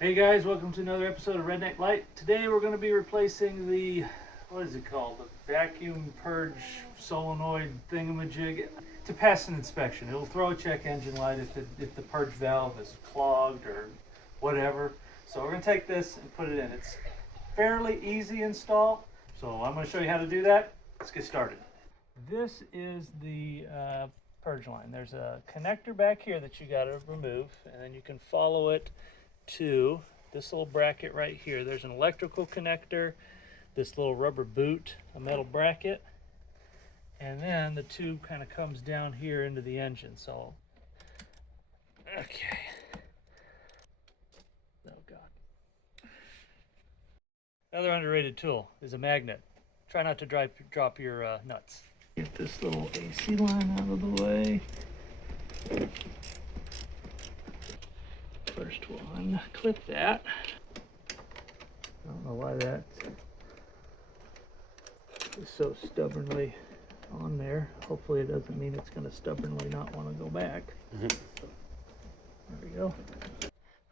Hey guys, welcome to another episode of Redneck Light. Today we're going to be replacing the, what is it called? The vacuum purge solenoid thingamajig to pass an inspection. It'll throw a check engine light if the purge valve is clogged or whatever. So we're going to take this and put it in. It's fairly easy install, so I'm going to show you how to do that. Let's get started. This is the purge line. There's a connector back here that you got to remove, and then you can follow it to this little bracket right here. There's an electrical connector, this little rubber boot, a metal bracket, and then the tube kind of comes down here into the engine. So, okay. Oh God. Another underrated tool is a magnet. Try not to drop your nuts. Get this little AC line out of the way. First one, clip that. I don't know why that is so stubbornly on there. Hopefully it doesn't mean it's going to stubbornly not want to go back. There we go.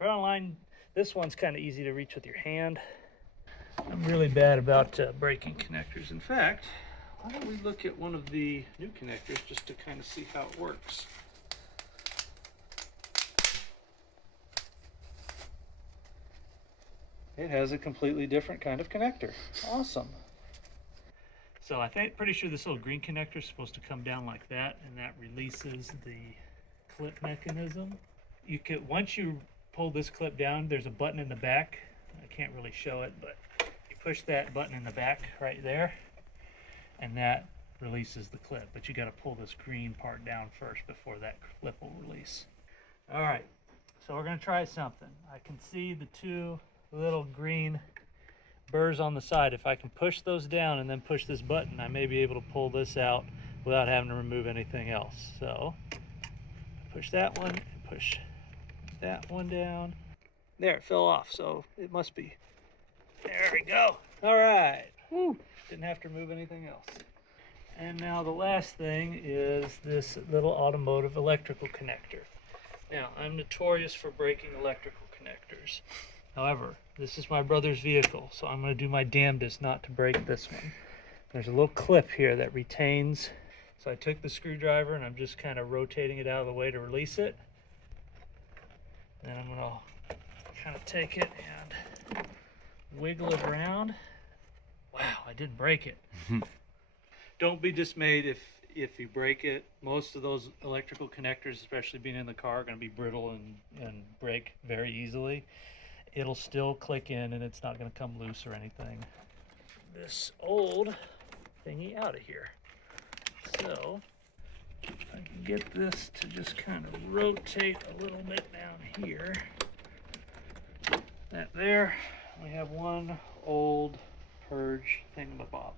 Right on line, this one's kind of easy to reach with your hand. I'm really bad about breaking connectors. In fact, why don't we look at one of the new connectors just to kind of see how it works. It has a completely different kind of connector. Awesome. So I think pretty sure this little green connector is supposed to come down like that, and that releases the clip mechanism. You could, once you pull this clip down, there's a button in the back. I can't really show it, but you push that button in the back right there, and that releases the clip. But you got to pull this green part down first before that clip will release. All right, so we're going to try something. I can see the two little green burrs on the side. If I can push those down and then push this button, I may be able to pull this out without having to remove anything else. So push that one and push that one down. There, it fell off, so it must be. There we go. All right. Woo. Didn't have to remove anything else. And now the last thing is this little automotive electrical connector. Now, I'm notorious for breaking electrical connectors. However, this is my brother's vehicle, so I'm going to do my damnedest not to break this one. There's a little clip here that retains. So I took the screwdriver and I'm just kind of rotating it out of the way to release it. Then I'm going to kind of take it and wiggle it around. Wow, I didn't break it. Don't be dismayed if you break it. Most of those electrical connectors, especially being in the car, are going to be brittle and break very easily. It'll still click in and it's not going to come loose or anything. This old thingy out of here. So I can get this to just kind of rotate a little bit down here. That there, we have one old purge thingamabob.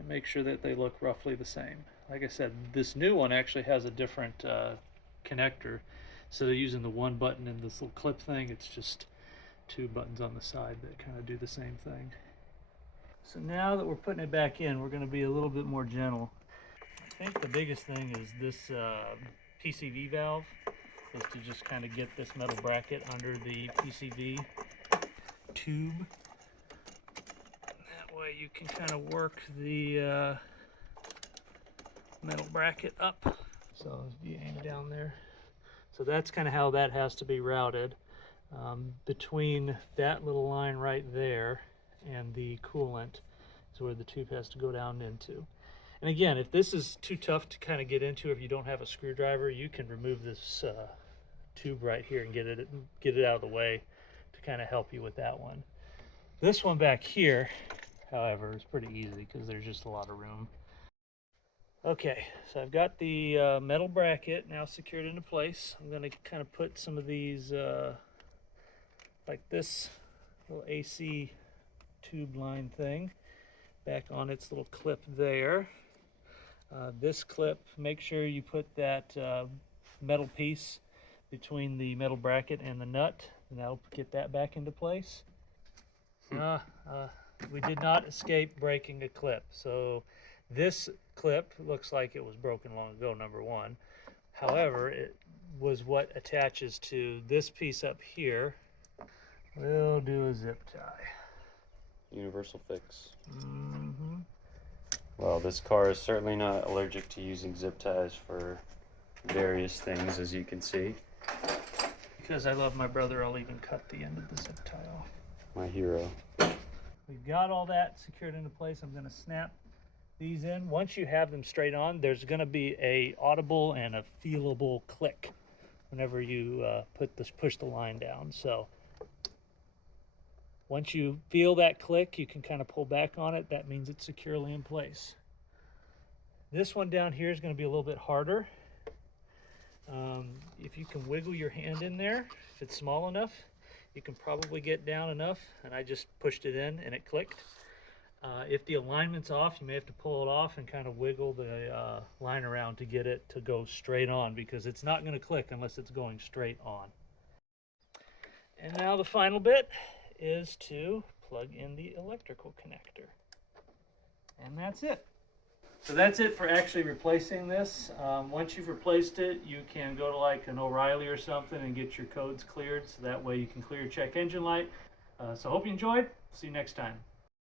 And make sure that they look roughly the same. Like I said, this new one actually has a different connector. Instead of using the one button and this little clip thing, it's just two buttons on the side that kind of do the same thing. So now that we're putting it back in, we're going to be a little bit more gentle. I think the biggest thing is this PCV valve, is to just kind of get this metal bracket under the PCV tube. That way you can kind of work the metal bracket up. So if you aim down there. So that's kind of how that has to be routed. Between that little line right there and the coolant is where the tube has to go down into. And again, if this is too tough to kind of get into, if you don't have a screwdriver, you can remove this tube right here and get it out of the way to kind of help you with that one. This one back here, however, is pretty easy because there's just a lot of room. Okay, so I've got the metal bracket now secured into place. I'm going to kind of put some of these like this little AC tube line thing back on its little clip there. This clip, make sure you put that metal piece between the metal bracket and the nut, and that'll get that back into place. We did not escape breaking a clip. So this clip looks like it was broken long ago, number one. However, it was what attaches to this piece up here. we'll do a zip tie. Universal fix. Mm-hmm. Well, this car is certainly not allergic to using zip ties for various things, as you can see. Because I love my brother, I'll even cut the end of the zip tie off. My hero. We've got all that secured into place. I'm going to snap these in. Once you have them straight on, there's going to be a audible and a feelable click whenever you push the line down. So once you feel that click, you can kind of pull back on it. That means it's securely in place. This one down here is going to be a little bit harder. If you can wiggle your hand in there, if it's small enough, you can probably get down enough. And I just pushed it in and it clicked. If the alignment's off, you may have to pull it off and kind of wiggle the line around to get it to go straight on, because it's not going to click unless it's going straight on. And now the final bit is to plug in the electrical connector. And that's it. So that's it for actually replacing this. Once you've replaced it, you can go to like an O'Reilly or something and get your codes cleared, so that way you can clear your check engine light. So hope you enjoyed. See you next time.